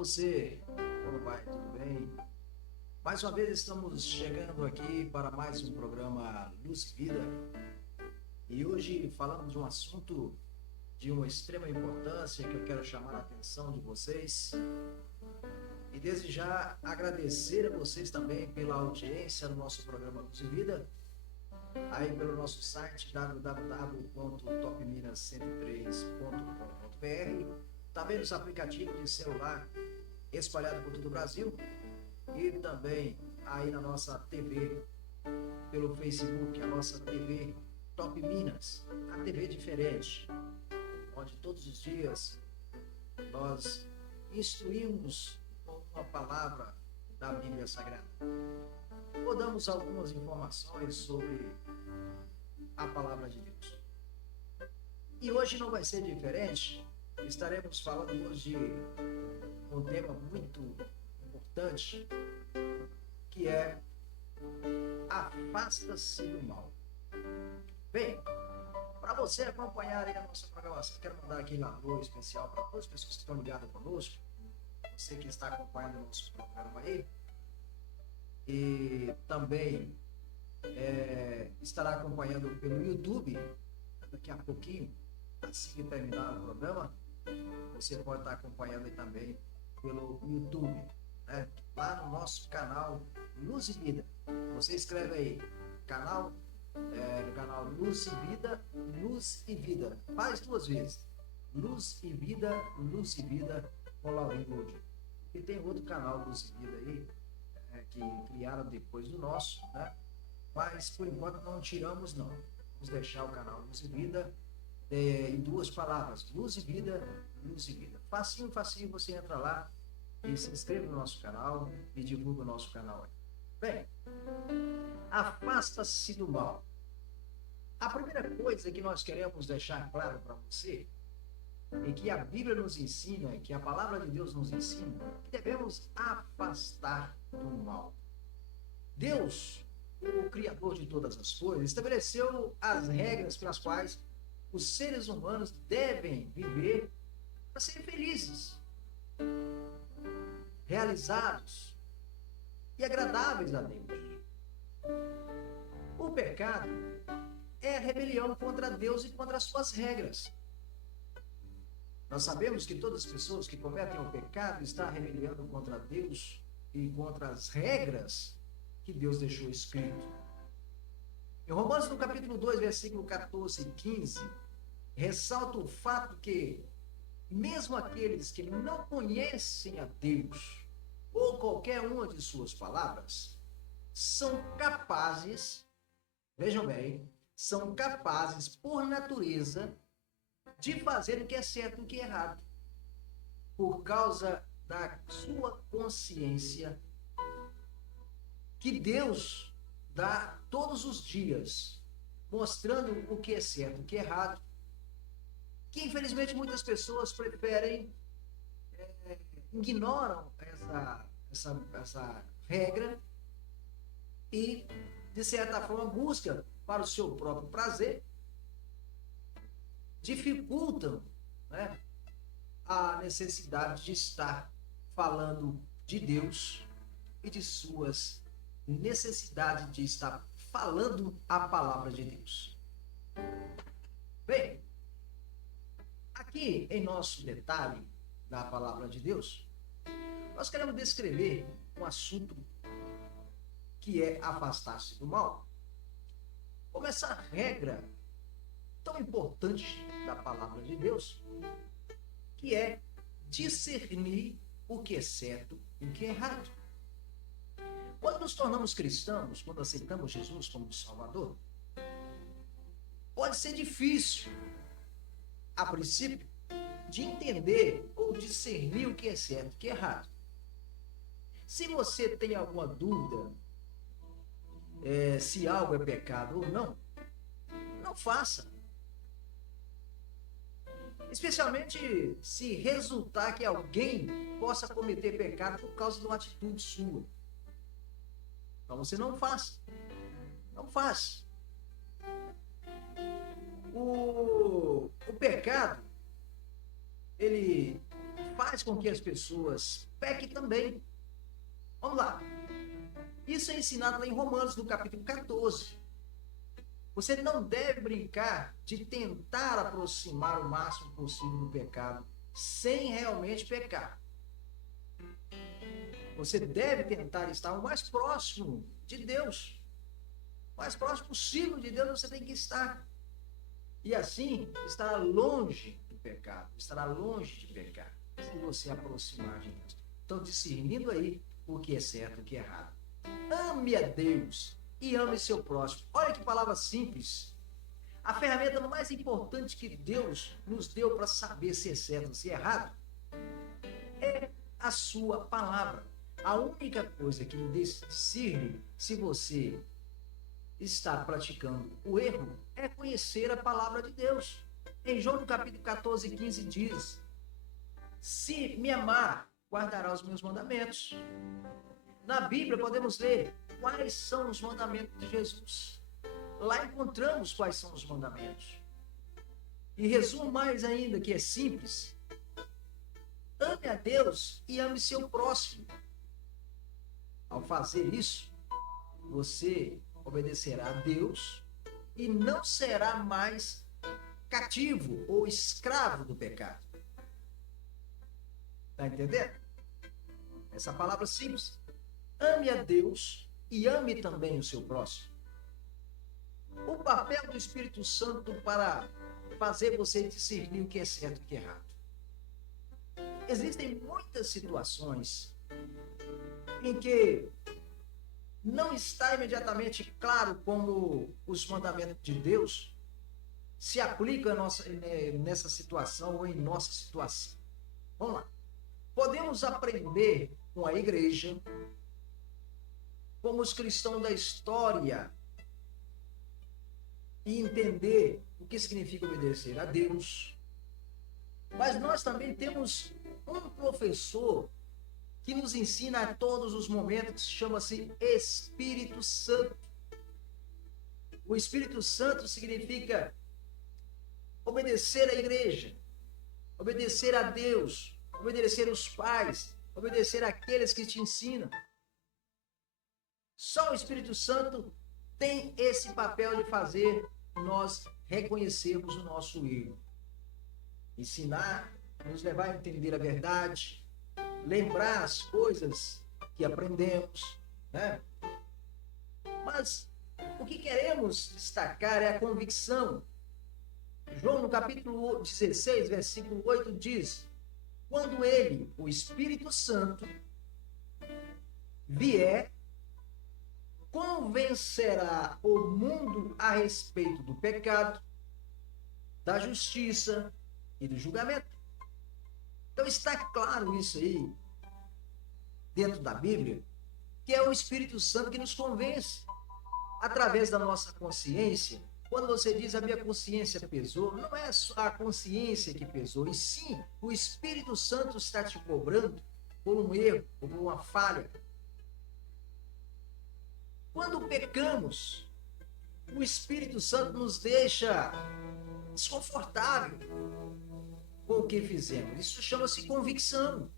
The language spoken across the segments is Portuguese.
você, como vai? Tudo bem? Mais uma vez estamos chegando aqui para mais um programa Luz e Vida e hoje falando de um assunto de uma extrema importância que eu quero chamar a atenção de vocês e desde já agradecer a vocês também pela audiência no nosso programa Luz e Vida, aí pelo nosso site www.topminas103.com.br, também nos aplicativos de celular espalhado por todo o Brasil e também aí na nossa TV pelo Facebook, a nossa TV Top Minas, a TV diferente, onde todos os dias nós instruímos com uma palavra da Bíblia Sagrada. Ou damos algumas informações sobre a palavra de Deus. E hoje não vai ser diferente, estaremos falando hoje de um tema muito importante, que é afasta-se do mal. Bem, para você acompanhar aí a nossa programação, quero mandar aquele alô especial para todas as pessoas que estão ligadas conosco, você que está acompanhando o nosso programa aí, e também estará acompanhando pelo YouTube, daqui a pouquinho, assim que terminar o programa, você pode estar acompanhando aí também pelo YouTube, né? Lá no nosso canal Luz e Vida. Você escreve aí, no canal Luz e Vida. Faz duas vezes. Luz e Vida com Laurinho Gold. E tem outro canal Luz e Vida aí, que criaram depois do nosso, né? Mas por enquanto não tiramos não. Vamos deixar o canal Luz e Vida em duas palavras, Luz e Vida. Facinho, você entra lá e se inscreve no nosso canal e divulga o nosso canal aí. Bem, afasta-se do mal. A primeira coisa que nós queremos deixar claro para você é que a Bíblia nos ensina, que a palavra de Deus nos ensina, que devemos afastar do mal. Deus, o Criador de todas as coisas, estabeleceu as regras pelas quais os seres humanos devem viver para serem felizes, realizados e agradáveis a Deus. O pecado é a rebelião contra Deus e contra as suas regras. Nós sabemos que todas as pessoas que cometem o pecado estão rebeliando contra Deus e contra as regras que Deus deixou escrito. Em Romanos, no capítulo 2, versículo 14 e 15, ressalta o fato que mesmo aqueles que não conhecem a Deus ou qualquer uma de suas palavras, são capazes, vejam bem, são capazes por natureza de fazer o que é certo e o que é errado, por causa da sua consciência que Deus dá todos os dias, mostrando o que é certo e o que é errado, que infelizmente muitas pessoas preferem, ignoram essa regra e, de certa forma, buscam para o seu próprio prazer, dificultam, né, a necessidade de estar falando de Deus e de suas necessidades de estar falando a palavra de Deus. Bem, aqui em nosso detalhe da palavra de Deus, nós queremos descrever um assunto que é afastar-se do mal, como essa regra tão importante da palavra de Deus, que é discernir o que é certo e o que é errado. Quando nos tornamos cristãos, quando aceitamos Jesus como Salvador, pode ser difícil, a princípio, de entender ou discernir o que é certo e o que é errado. Se você tem alguma dúvida se algo é pecado ou não, não faça. Especialmente se resultar que alguém possa cometer pecado por causa de uma atitude sua. Então você não faça. Não faça. O pecado, ele faz faz com que as pessoas pequem também. Vamos lá. Isso é ensinado lá em Romanos, no capítulo 14. Você não deve brincar de tentar aproximar o máximo possível do pecado sem realmente pecar. Você deve tentar estar o mais próximo de Deus. O mais próximo possível de Deus você tem que estar. E assim, estará longe do pecado, estará longe de pecar, se você aproximar de Deus. Então, discernindo aí o que é certo e o que é errado. Ame a Deus e ame seu próximo. Olha que palavra simples. A ferramenta mais importante que Deus nos deu para saber se é certo ou se é errado é a sua palavra. A única coisa que discerne se você está praticando o erro é conhecer a palavra de Deus. Em João no capítulo 14, 15 diz: se me amar, guardará os meus mandamentos. Na Bíblia podemos ler quais são os mandamentos de Jesus. Lá encontramos quais são os mandamentos. E resumo mais ainda, que é simples: ame a Deus e ame seu próximo. Ao fazer isso, você obedecerá a Deus e não será mais cativo ou escravo do pecado. Está entendendo? Essa palavra simples. Ame a Deus e ame também o seu próximo. O papel do Espírito Santo para fazer você discernir o que é certo e o que é errado. Existem muitas situações em que não está imediatamente claro como os mandamentos de Deus se aplicam nessa situação ou em nossa situação. Vamos lá. Podemos aprender com a igreja, como os cristãos da história, e entender o que significa obedecer a Deus. Mas nós também temos um professor que nos ensina a todos os momentos, que chama-se Espírito Santo. O Espírito Santo significa obedecer à igreja, obedecer a Deus, obedecer os pais, obedecer àqueles que te ensinam. Só o Espírito Santo tem esse papel de fazer nós reconhecermos o nosso erro. Ensinar, nos levar a entender a verdade, lembrar as coisas que aprendemos, né? Mas o que queremos destacar é a convicção. João, no capítulo 16, versículo 8, diz: quando ele, o Espírito Santo, vier, convencerá o mundo a respeito do pecado, da justiça e do julgamento. Então está claro isso aí, dentro da Bíblia, que é o Espírito Santo que nos convence, através da nossa consciência. Quando você diz a minha consciência pesou, não é só a consciência que pesou, e sim o Espírito Santo está te cobrando por um erro, por uma falha. Quando pecamos, o Espírito Santo nos deixa desconfortável com o que fizemos. Isso chama-se convicção.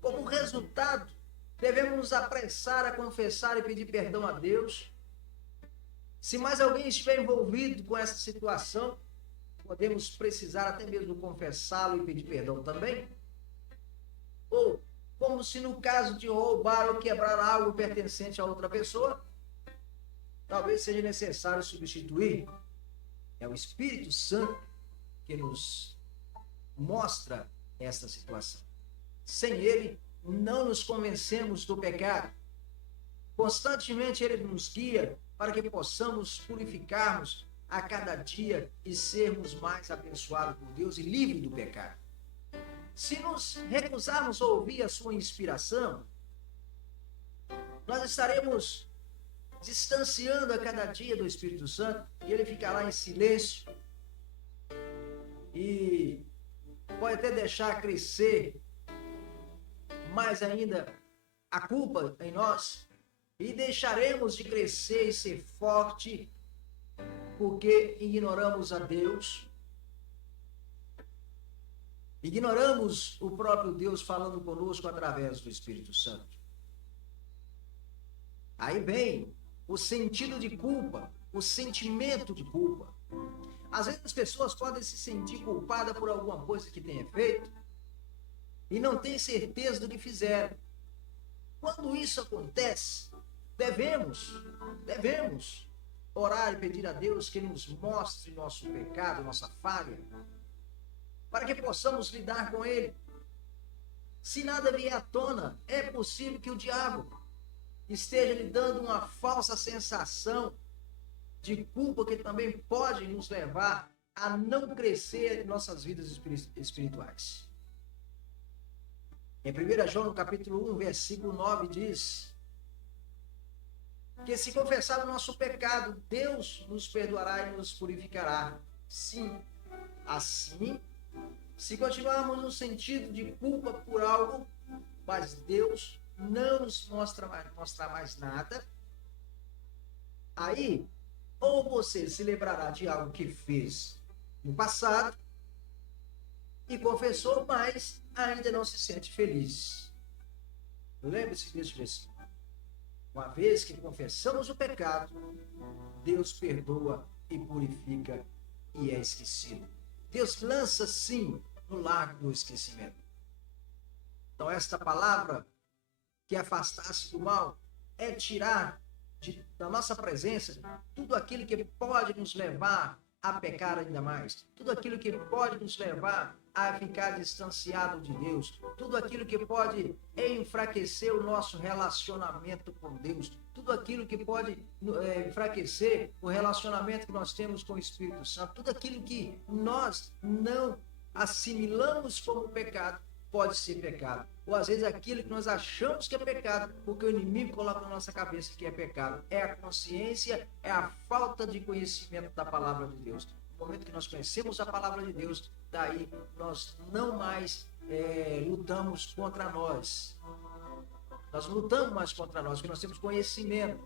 Como resultado, devemos nos apressar a confessar e pedir perdão a Deus. Se mais alguém estiver envolvido com essa situação, podemos precisar até mesmo confessá-lo e pedir perdão também. Ou, como se no caso de roubar ou quebrar algo pertencente a outra pessoa, talvez seja necessário substituir. É o Espírito Santo que nos mostra esta situação. Sem ele, não nos convencemos do pecado. Constantemente ele nos guia para que possamos purificarmos a cada dia e sermos mais abençoados por Deus e livres do pecado. Se nos recusarmos a ouvir a sua inspiração, nós estaremos distanciando a cada dia do Espírito Santo e ele ficará em silêncio e pode até deixar crescer mais ainda a culpa em nós e deixaremos de crescer e ser forte porque ignoramos a Deus Ignoramos o próprio Deus falando conosco através do Espírito Santo. Aí vem o sentido de culpa, o sentimento de culpa. Às vezes as pessoas podem se sentir culpadas por alguma coisa que tenha feito e não têm certeza do que fizeram. Quando isso acontece, devemos orar e pedir a Deus que nos mostre nosso pecado, nossa falha, para que possamos lidar com ele. Se nada vier à tona, é possível que o diabo esteja lhe dando uma falsa sensação de culpa que também pode nos levar a não crescer em nossas vidas espirituais. Em 1 João, no capítulo 1, versículo 9, diz que se confessar o nosso pecado, Deus nos perdoará e nos purificará. Sim, assim, se continuarmos no sentido de culpa por algo, mas Deus não nos mostrar mais nada, aí, ou você se lembrará de algo que fez no passado e confessou, mas ainda não se sente feliz. Lembre-se desse versículo. Uma vez que confessamos o pecado, Deus perdoa e purifica e é esquecido. Deus lança, sim, no lago do esquecimento. Então, esta palavra, que afastasse do mal, é tirar da nossa presença tudo aquilo que pode nos levar a pecar ainda mais, tudo aquilo que pode nos levar a ficar distanciado de Deus, tudo aquilo que pode enfraquecer o nosso relacionamento com Deus, tudo aquilo que pode enfraquecer o relacionamento que nós temos com o Espírito Santo, tudo aquilo que nós não assimilamos como pecado, pode ser pecado. Ou às vezes aquilo que nós achamos que é pecado, porque o inimigo coloca na nossa cabeça que é pecado. É a consciência, é a falta de conhecimento da palavra de Deus. No momento que nós conhecemos a palavra de Deus, daí nós não mais lutamos contra nós. Nós não lutamos mais contra nós, porque nós temos conhecimento.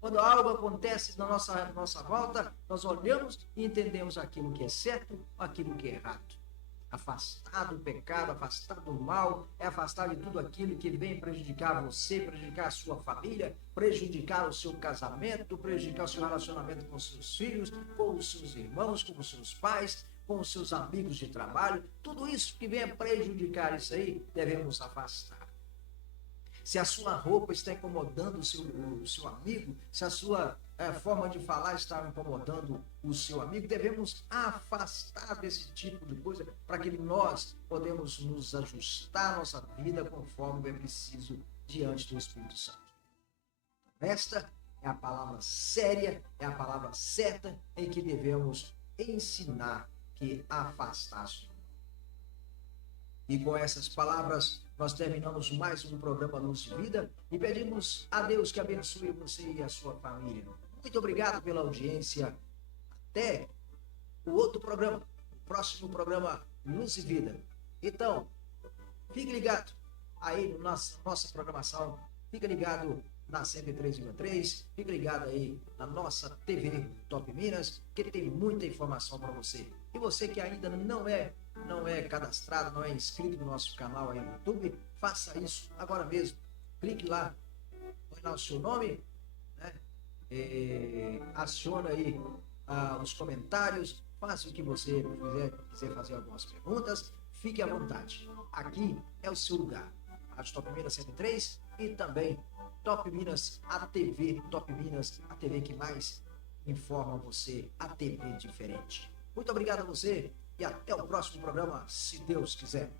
Quando algo acontece na nossa volta, nós olhamos e entendemos aquilo que é certo, aquilo que é errado. Afastar do pecado, afastar do mal, é afastar de tudo aquilo que vem prejudicar você, prejudicar a sua família, prejudicar o seu casamento, prejudicar o seu relacionamento com os seus filhos, com os seus irmãos, com os seus pais, com os seus amigos de trabalho. Tudo isso que venha prejudicar isso aí, devemos afastar. Se a sua roupa está incomodando o seu amigo, se a sua forma de falar está incomodando o seu amigo, devemos afastar desse tipo de coisa para que nós podemos nos ajustar a nossa vida conforme é preciso diante do Espírito Santo. Esta é a palavra séria, é a palavra certa em que devemos ensinar que afastasse. E com essas palavras, nós terminamos mais um programa Luz de Vida e pedimos a Deus que abençoe você e a sua família. Muito obrigado pela audiência. Até o outro programa, o próximo programa Luz de Vida. Então, fique ligado aí na nossa programação. Fique ligado na 103,3. Fique ligado aí na nossa TV Top Minas, que tem muita informação para você. E você que ainda não é cadastrado, não é inscrito no nosso canal aí no YouTube, faça isso agora mesmo. Clique lá, põe lá o seu nome, né? Aciona aí os comentários, faça o que você quiser fazer algumas perguntas, fique à vontade. Aqui é o seu lugar. A Top Minas 103 e também Top Minas, a TV Top Minas, a TV que mais informa você, a TV diferente. Muito obrigado a você. E até o próximo programa, se Deus quiser.